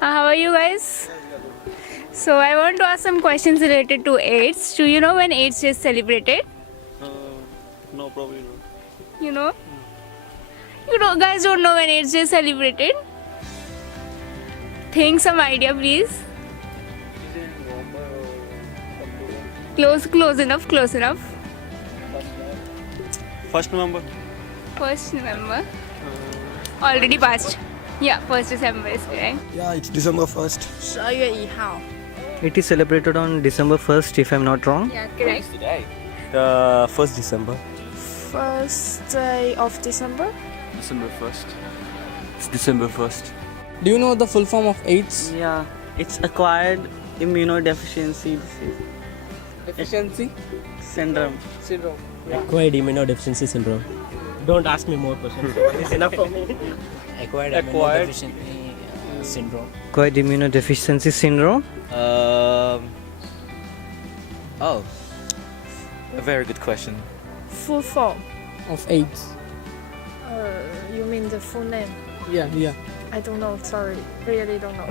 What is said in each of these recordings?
How are you guys? So I want to ask some questions related to AIDS. Do you know when AIDS is celebrated? No, probably not. You know? You know, guys don't know when AIDS is celebrated? Think some idea, please. Is it November or October? Close enough, close enough. 1st November. 1st November. Already passed. Yeah, 1st December is correct. Yeah, it's December 1st. 12月1号。 It is celebrated on December 1st, if I'm not wrong. Yeah, correct. The 1st December. First day of December. December 1st. It's December 1st. Do you know the full form of AIDS? Yeah, it's acquired immunodeficiency Deficiency syndrome. syndrome. Acquired immunodeficiency syndrome. Don't ask me more questions. It's enough for me. Acquired immunodeficiency syndrome. Acquired immunodeficiency syndrome. Oh, a very good question. Full form. of AIDS. You mean the full name? Yeah. I don't know. Sorry, really don't know.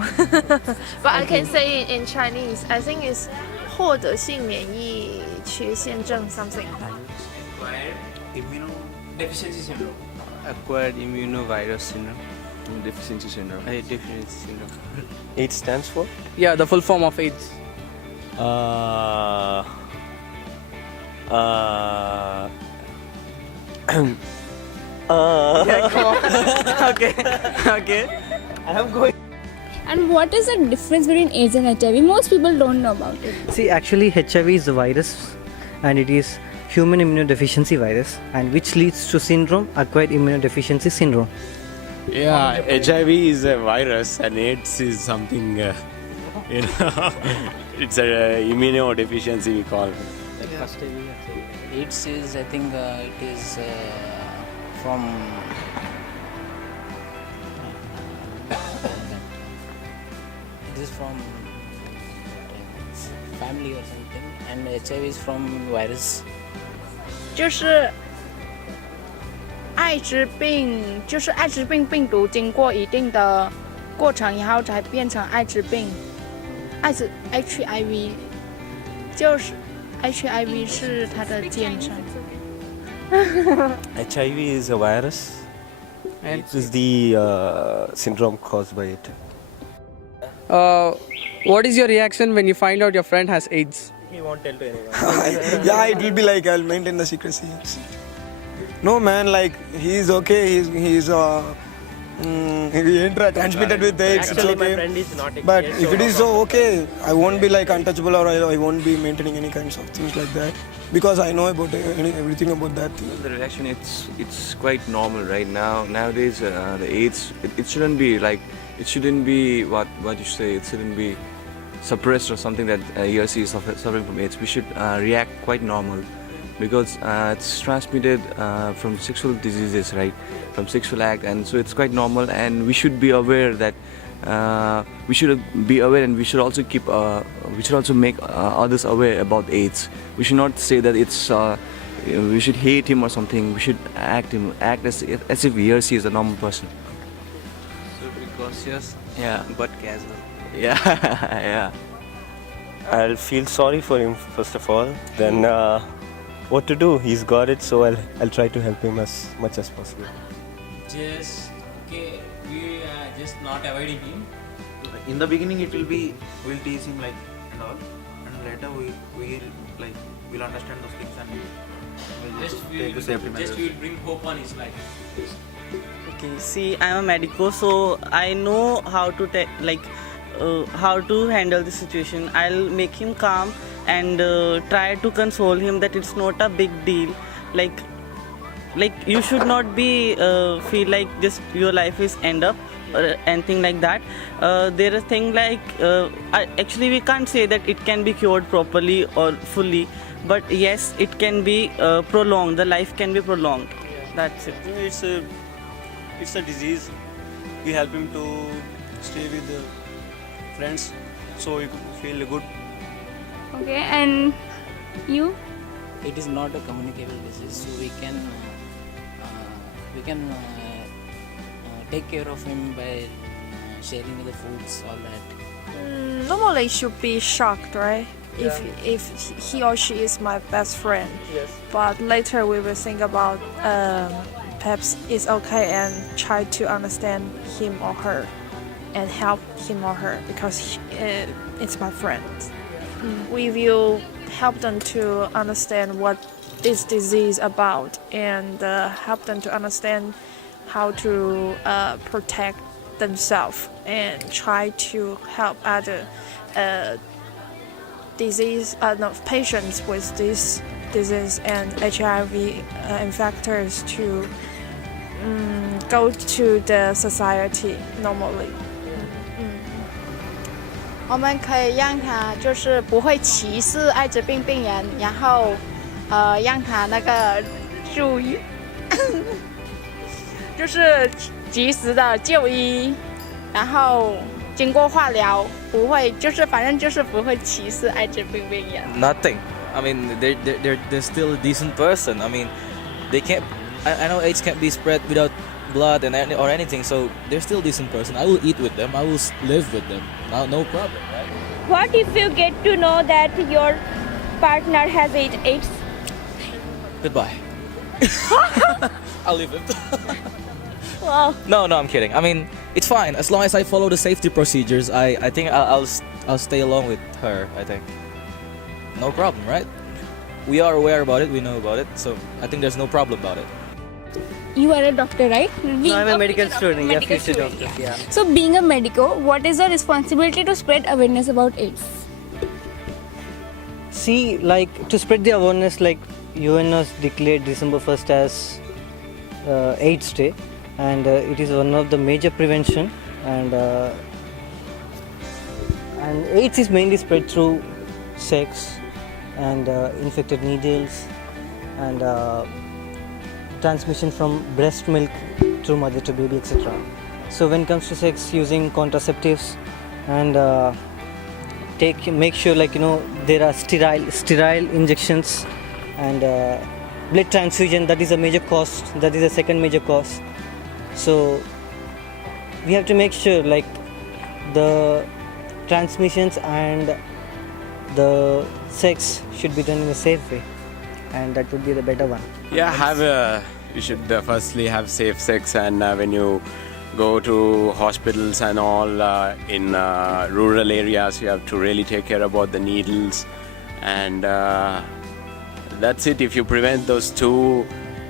But I can say it in Chinese. I think it's 获得性免疫缺陷症 something like that. Immunodeficiency syndrome. Acquired immunovirus syndrome. Deficiency syndrome. Deficiency syndrome. AIDS stands for? Yeah, the full form of AIDS. Yeah, come on. Okay. And what is the difference between AIDS and HIV? Most people don't know about it. See, actually, HIV is a virus, and it is human immunodeficiency virus, and which leads to syndrome, acquired immunodeficiency syndrome. Yeah, HIV is a virus and AIDS is something, it's a immunodeficiency we call it. AIDS is, I think, it is from it is from family or something, and HIV is from virus. 就是艾滋病，就是艾滋病病毒经过一定的过程以后才变成艾滋病，艾滋 HIV 就是 HIV 是它的简称。HIV is a virus. And It is the syndrome caused by it. what is your reaction when you find out your friend has AIDS? He won't tell to anyone. Yeah, it will be like I'll maintain the secrecy. No man, like he's okay. He's he transmitted with AIDS. Actually, it's my okay. friend is not. But if it is so okay, I won't be like untouchable or I won't be maintaining any kinds of things like that because I know about everything about that thing. The reaction, it's quite normal right now. Nowadays, the AIDS, it shouldn't be like, it shouldn't be what you say. It shouldn't be suppressed or something that he or she is suffering from AIDS. We should react quite normal because it's transmitted from sexual diseases, right? From sexual act, and so it's quite normal. And we should be aware that we should be aware, and we should also make others aware about AIDS. We should not say that it's we should hate him or something. We should act as if he is a normal person. Should be cautious, Yeah. but casual. Yeah. Yeah. I'll feel sorry for him first of all. Then what to do? He's got it, so I'll try to help him as much as possible. Just okay, we just not avoiding him. In the beginning we'll tease him like and all, and later we'll understand those things and we'll just take the safety measures. Just we will bring hope on his life. Okay, see, I'm a medico, so I know how to how to handle the situation. I'll make him calm and try to console him that it's not a big deal. Like you should not be feel like just your life is end up or anything like that. There is thing like actually we can't say that it can be cured properly or fully, but yes, it can be prolonged. The life can be prolonged. That's it. It's a disease. We help him to stay with the friends, so he could feel good. Okay, and you? It is not a communicable disease, so we can take care of him by sharing the foods, all that. Normally should be shocked, right? If he or she is my best friend. Yes. But later we will think about perhaps it's okay and try to understand him or her and help him or her because it's my friend. We will help them to understand what this disease about and help them to understand how to protect themselves and try to help other patients with this disease and HIV infectors to go to the society normally. 我们可以让他就是不会歧视艾滋病病人，然后让他那个注意，就是及时的就医，然后经过化疗，不会就是反正就是不会歧视艾滋病病人。 Nothing. I mean, they're still a decent person. I mean, they can't. I know AIDS can't be spread without blood or anything, so they're still a decent person. I will eat with them. I will live with them. No problem, right? What if you get to know that your partner has AIDS? Goodbye. I'll leave it. Wow. No, I'm kidding. I mean, it's fine as long as I follow the safety procedures. I think I'll stay along with her. I think. No problem, right? We are aware about it. We know about it. So I think there's no problem about it. You are a doctor, right? No, I'm a medical student. Yeah, future doctor. Yeah. So, being a medico, what is your responsibility to spread awareness about AIDS? See, like to spread the awareness, like UN has declared December 1st as AIDS Day, and it is one of the major prevention, and AIDS is mainly spread through sex and infected needles and transmission from breast milk through mother to baby, etc. So when it comes to sex, using contraceptives and make sure there are sterile injections and blood transfusion. That is a major cost. That is the second major cost. So we have to make sure the transmissions and the sex should be done in a safe way, and that would be the better one. Yeah, you should firstly have safe sex, and when you go to hospitals and all in rural areas, you have to really take care about the needles, and that's it. If you prevent those two,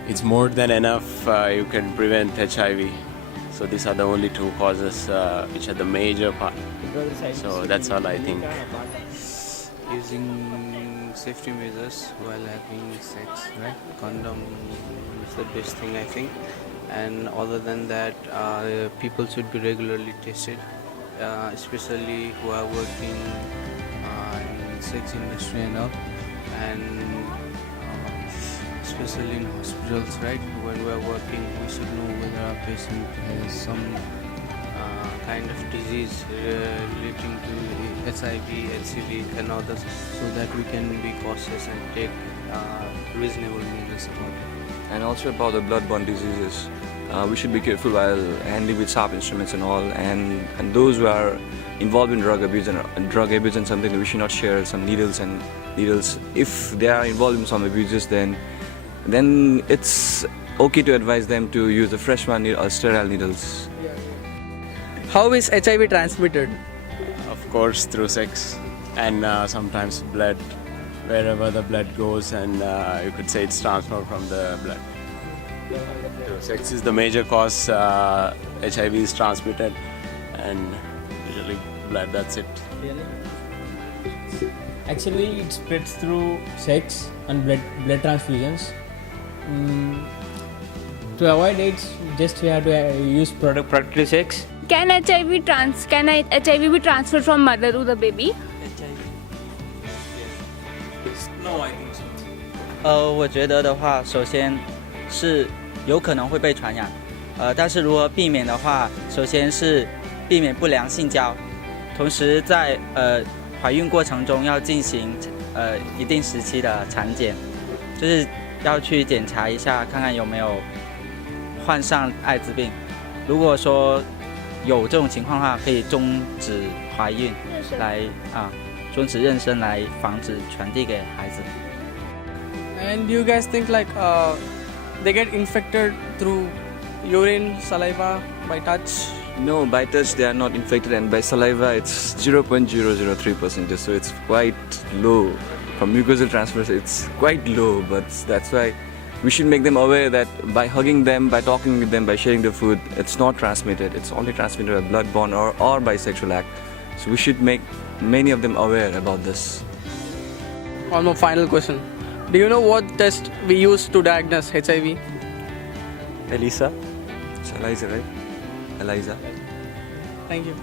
it's more than enough. You can prevent HIV. So these are the only two causes which are the major part. So that's all I think. Using safety measures while having sex, right? Condom is the best thing, I think. And other than that, people should be regularly tested, especially who are working in sex industry and all, and especially in hospitals, right? When we are working, we should know whether our patient has some kind of disease relating to HIV, HCV and others, so that we can be cautious and take reasonable measures about it. And also about the bloodborne diseases. We should be careful while handling with sharp instruments and all, and those who are involved in drug abuse and something that we should not share some needles. If they are involved in some abuses, then it's okay to advise them to use a fresh one or sterile needles. How is HIV transmitted? Of course, through sex and sometimes blood, wherever the blood goes, and you could say it's transferred from the blood. So sex is the major cause HIV is transmitted, and usually blood, that's it. Actually, it spreads through sex and blood transfusions. To avoid AIDS, just we have to use protective sex. Can HIV be transferred from mother to the baby? No, I think so. 我觉得的话，首先是有可能会被传染，但是如何避免的话，首先是避免不良性交，同时在怀孕过程中要进行一定时期的产检，就是要去检查一下，看看有没有患上艾滋病。如果说有这种情况的话，可以终止怀孕，终止妊娠来防止传递给孩子。And do you guys think like they get infected through urine, saliva, by touch? No, by touch they are not infected, and by saliva it's 0.003%, so it's quite low. From mucosal transfers it's quite low, but that's why we should make them aware that by hugging them, by talking with them, by sharing the food, it's not transmitted. It's only transmitted by bloodborne or by sexual act. So we should make many of them aware about this. One more final question. Do you know what test we use to diagnose HIV? Elisa? It's ELISA, right? ELISA. Thank you.